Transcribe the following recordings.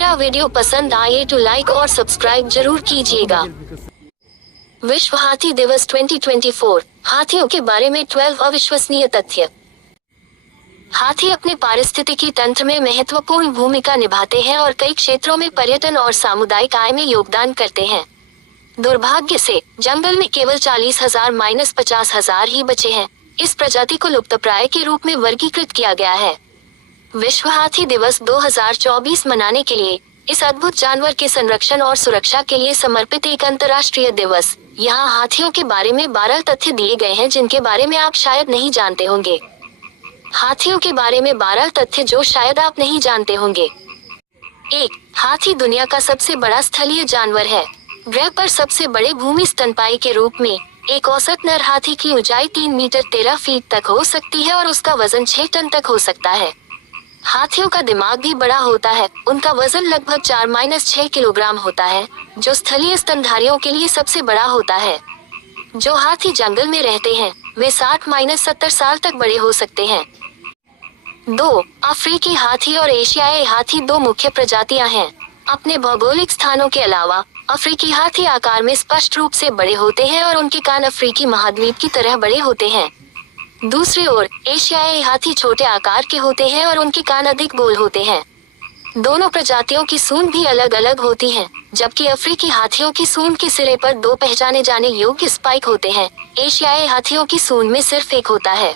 मेरा वीडियो पसंद आए तो लाइक और सब्सक्राइब जरूर कीजिएगा। विश्व हाथी दिवस 2024। हाथियों के बारे में 12 अविश्वसनीय तथ्य। हाथी अपने पारिस्थितिकी तंत्र में महत्वपूर्ण भूमिका निभाते हैं और कई क्षेत्रों में पर्यटन और सामुदायिक आय में योगदान करते हैं। दुर्भाग्य से जंगल में केवल 40,000-50,000 ही बचे हैं। इस प्रजाति को लुप्तप्राय के रूप में वर्गीकृत किया गया है। विश्व हाथी दिवस 2024 मनाने के लिए इस अद्भुत जानवर के संरक्षण और सुरक्षा के लिए समर्पित एक अंतर्राष्ट्रीय दिवस। यहाँ हाथियों के बारे में 12 तथ्य दिए गए हैं जिनके बारे में आप शायद नहीं जानते होंगे। हाथियों के बारे में 12 तथ्य जो शायद आप नहीं जानते होंगे। 1. हाथी दुनिया का सबसे बड़ा स्थलीय जानवर है। ग्रह पर सबसे बड़े भूमि स्तनपायी के रूप में एक औसत नर हाथी की ऊंचाई 3 मीटर 13 फीट तक हो सकती है और उसका वजन 6 टन तक हो सकता है। हाथियों का दिमाग भी बड़ा होता है। उनका वजन लगभग 4-6 किलोग्राम होता है, जो स्थलीय स्तनधारियों के लिए सबसे बड़ा होता है। जो हाथी जंगल में रहते हैं वे 60-70 साल तक बड़े हो सकते हैं। 2. अफ्रीकी हाथी और एशियाई हाथी दो मुख्य प्रजातियां हैं। अपने भौगोलिक स्थानों के अलावा अफ्रीकी हाथी आकार में स्पष्ट रूप से बड़े होते हैं और उनके कान अफ्रीकी महाद्वीप की तरह बड़े होते हैं। दूसरी ओर एशियाई हाथी छोटे आकार के होते हैं और उनके कान अधिक गोल होते हैं। दोनों प्रजातियों की सूंड भी अलग अलग होती है। जबकि अफ्रीकी हाथियों की सूंड के सिरे पर 2 पहचाने जाने योग्य स्पाइक होते हैं, एशियाई हाथियों की सूंड में सिर्फ एक होता है।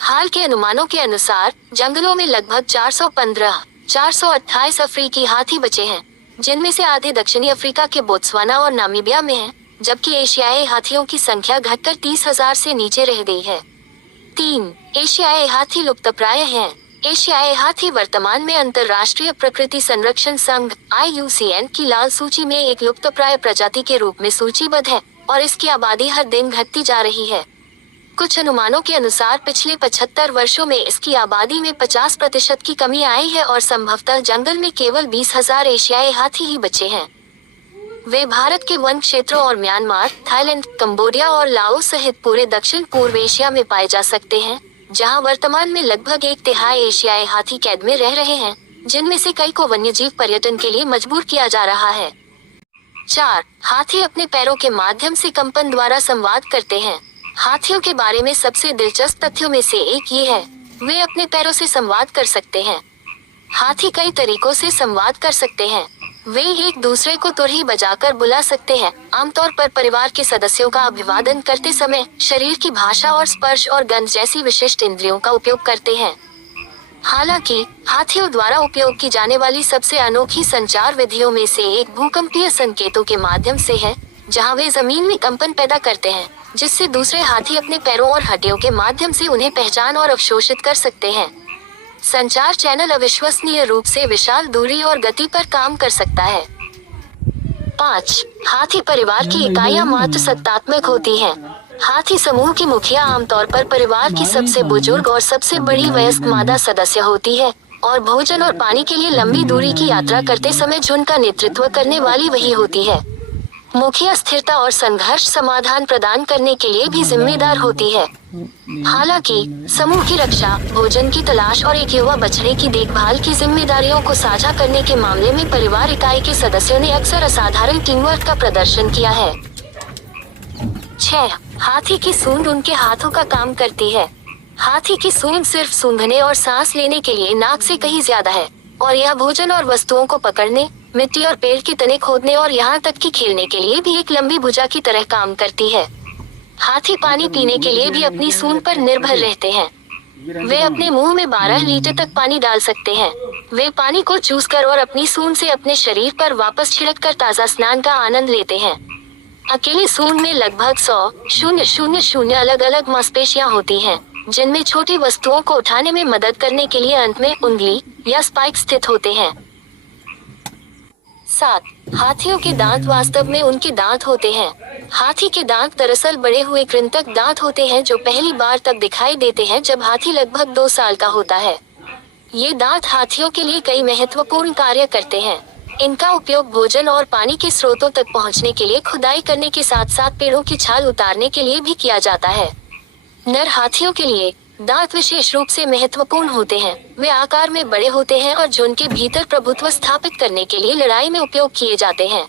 हाल के अनुमानों के अनुसार जंगलों में लगभग 428 अफ्रीकी हाथी बचे हैं, जिनमें से आधे दक्षिणी अफ्रीका के बोत्सवाना और नामीबिया में हैं, जबकि एशियाई हाथियों की संख्या घटकर 30,000 से नीचे रह गई है। 3. एशियाई हाथी लुप्तप्राय हैं। एशियाई हाथी वर्तमान में अंतर्राष्ट्रीय प्रकृति संरक्षण संघ IUCN की लाल सूची में एक लुप्तप्राय प्रजाति के रूप में सूचीबद्ध है और इसकी आबादी हर दिन घटती जा रही है। कुछ अनुमानों के अनुसार पिछले 75 वर्षों में इसकी आबादी में 50% की कमी आई है और संभवतः जंगल में केवल 20,000 एशियाई हाथी ही बचे हैं। वे भारत के वन क्षेत्रों और म्यांमार, थाईलैंड, कंबोडिया और लाओस सहित पूरे दक्षिण पूर्व एशिया में पाए जा सकते हैं, जहां वर्तमान में लगभग 1/3 एशियाई हाथी कैद में रह रहे हैं, जिनमें से कई को वन्यजीव पर्यटन के लिए मजबूर किया जा रहा है। 4. हाथी अपने पैरों के माध्यम से कंपन द्वारा संवाद करते हैं। हाथियों के बारे में सबसे दिलचस्प तथ्यों में से एक ये है, वे अपने पैरों से संवाद कर सकते हैं। हाथी कई तरीकों से संवाद कर सकते हैं। वे एक दूसरे को तुरही बजाकर बुला सकते हैं, आमतौर पर परिवार के सदस्यों का अभिवादन करते समय शरीर की भाषा और स्पर्श और गंध जैसी विशिष्ट इंद्रियों का उपयोग करते हैं। हालांकि हाथियों द्वारा उपयोग की जाने वाली सबसे अनोखी संचार विधियों में से एक भूकंपीय संकेतों के माध्यम से है, जहां वे जमीन में कंपन पैदा करते हैं, जिससे दूसरे हाथी अपने पैरों और हड्डियों के माध्यम से उन्हें पहचान और अवशोषित कर सकते हैं। संचार चैनल अविश्वसनीय रूप से विशाल दूरी और गति पर काम कर सकता है। 5. हाथी परिवार की इकाइयां मात्र सत्तात्मक होती हैं। हाथी समूह की मुखिया आमतौर पर परिवार की सबसे बुजुर्ग और सबसे बड़ी वयस्क मादा सदस्य होती है और भोजन और पानी के लिए लंबी दूरी की यात्रा करते समय झुंड का नेतृत्व करने वाली वही होती है। मुखिया स्थिरता और संघर्ष समाधान प्रदान करने के लिए भी जिम्मेदार होती है। हालांकि समूह की रक्षा, भोजन की तलाश और एक युवा बछड़े की देखभाल की जिम्मेदारियों को साझा करने के मामले में परिवार इकाई के सदस्यों ने अक्सर असाधारण टीमवर्क का प्रदर्शन किया है। 6. हाथी की सूंड उनके हाथों का काम करती है। हाथी की सूंड सिर्फ सूंघने और सांस लेने के लिए नाक से कहीं ज्यादा है और यह भोजन और वस्तुओं को पकड़ने, मिट्टी और पेड़ के तने खोदने और यहाँ तक कि खेलने के लिए भी एक लंबी भुजा की तरह काम करती है। हाथी पानी पीने के लिए भी अपनी सूंड पर निर्भर रहते हैं। वे अपने मुंह में 12 लीटर तक पानी डाल सकते हैं। वे पानी को चूसकर और अपनी सूंड से अपने शरीर पर वापस छिड़ककर ताज़ा स्नान का आनंद लेते हैं। अकेली सूंड में लगभग 100,000 अलग अलग मांसपेशियां होती हैं, जिनमें छोटी वस्तुओं को उठाने में मदद करने के लिए अंत में उंगली या स्पाइक स्थित होते हैं। 7. हाथियों के दांत वास्तव में उनके दांत होते हैं। हाथी के दांत दरअसल बड़े हुए कृंतक दांत होते हैं जो पहली बार तब दिखाई देते हैं जब हाथी लगभग 2 साल का होता है। ये दांत हाथियों के लिए कई महत्वपूर्ण कार्य करते हैं। इनका उपयोग भोजन और पानी के स्रोतों तक पहुंचने के लिए खुदाई करने के साथ साथ पेड़ों की छाल उतारने के लिए भी किया जाता है। नर हाथियों के लिए दांत विशेष रूप से महत्वपूर्ण होते हैं। वे आकार में बड़े होते हैं और झुंड के भीतर प्रभुत्व स्थापित करने के लिए लड़ाई में उपयोग किए जाते हैं।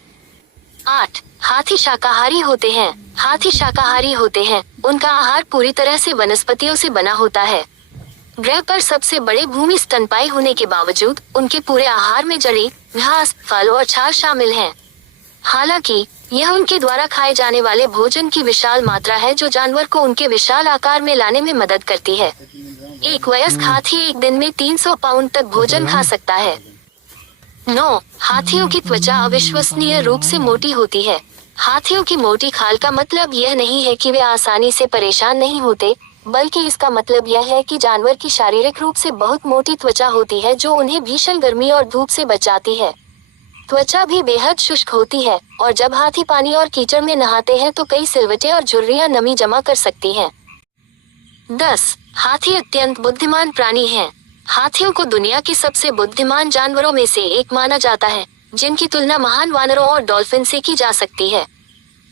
8. हाथी शाकाहारी होते हैं। हाथी शाकाहारी होते हैं। उनका आहार पूरी तरह से वनस्पतियों से बना होता है। ग्रह पर सबसे बड़े भूमि स्तनपायी होने के बावजूद उनके पूरे आहार में जड़ी, घास, फल और छाल शामिल हैं। हालांकि यह उनके द्वारा खाए जाने वाले भोजन की विशाल मात्रा है जो जानवर को उनके विशाल आकार में लाने में मदद करती है। एक वयस्क हाथी एक दिन में 300 पाउंड तक भोजन खा सकता है। 9. हाथियों की त्वचा अविश्वसनीय रूप से मोटी होती है। हाथियों की मोटी खाल का मतलब यह नहीं है कि वे आसानी से परेशान नहीं होते, बल्कि इसका मतलब यह है कि जानवर की शारीरिक रूप से बहुत मोटी त्वचा होती है जो उन्हें भीषण गर्मी और धूप से बचाती है। त्वचा भी बेहद शुष्क होती है और जब हाथी पानी और कीचड़ में नहाते हैं तो कई सिलवटें और झुर्रियां नमी जमा कर सकती हैं। 10. हाथी अत्यंत बुद्धिमान प्राणी हैं। हाथियों को दुनिया के सबसे बुद्धिमान जानवरों में से एक माना जाता है, जिनकी तुलना महान वानरों और डॉल्फिन से की जा सकती है।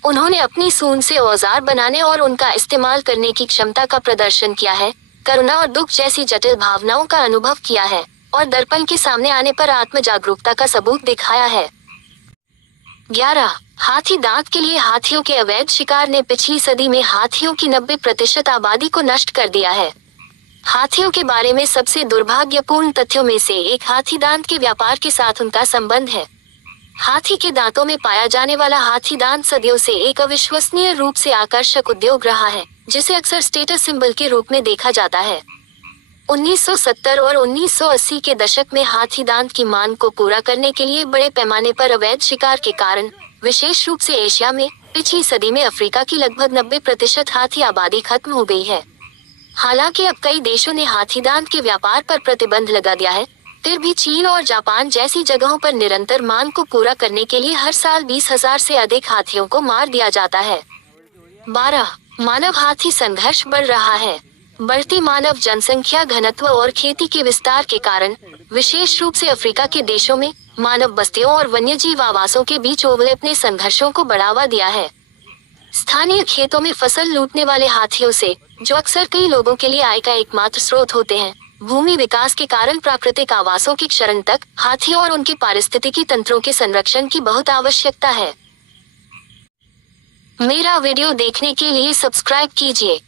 उन्होंने अपनी सूंड से औजार बनाने और उनका इस्तेमाल करने की क्षमता का प्रदर्शन किया है, करुणा और दुख जैसी जटिल भावनाओं का अनुभव किया है और दर्पण के सामने आने पर आत्म जागरूकता का सबूत दिखाया है। 11. हाथी दांत के लिए हाथियों के अवैध शिकार ने पिछली सदी में हाथियों की 90% आबादी को नष्ट कर दिया है। हाथियों के बारे में सबसे दुर्भाग्यपूर्ण तथ्यों में से एक हाथी दांत के व्यापार के साथ उनका संबंध है। हाथी के दांतों में पाया जाने वाला हाथी दांत सदियों से एक अविश्वसनीय रूप से आकर्षक उद्योग रहा है, जिसे अक्सर स्टेटस सिंबल के रूप में देखा जाता है। 1970 और 1980 के दशक में हाथी दांत की मांग को पूरा करने के लिए बड़े पैमाने पर अवैध शिकार के कारण, विशेष रूप से एशिया में, पिछली सदी में अफ्रीका की लगभग 90% हाथी आबादी खत्म हो गई है। हालांकि अब कई देशों ने हाथी दांत के व्यापार पर प्रतिबंध लगा दिया है, फिर भी चीन और जापान जैसी जगहों पर निरंतर मांग को पूरा करने के लिए हर साल 20,000 से अधिक हाथियों को मार दिया जाता है। 12. मानव हाथी संघर्ष बढ़ रहा है। बढ़ती मानव जनसंख्या घनत्व और खेती के विस्तार के कारण, विशेष रूप से अफ्रीका के देशों में, मानव बस्तियों और वन्यजीव आवासों के बीच ओवरलैप ने संघर्षों को बढ़ावा दिया है। स्थानीय खेतों में फसल लूटने वाले हाथियों से, जो अक्सर कई लोगों के लिए आय का एकमात्र स्रोत होते हैं, भूमि विकास के कारण प्राकृतिक आवासों की क्षरण तक, हाथियों और उनके पारिस्थितिकी तंत्रों के संरक्षण की बहुत आवश्यकता है। मेरा वीडियो देखने के लिए सब्सक्राइब कीजिए।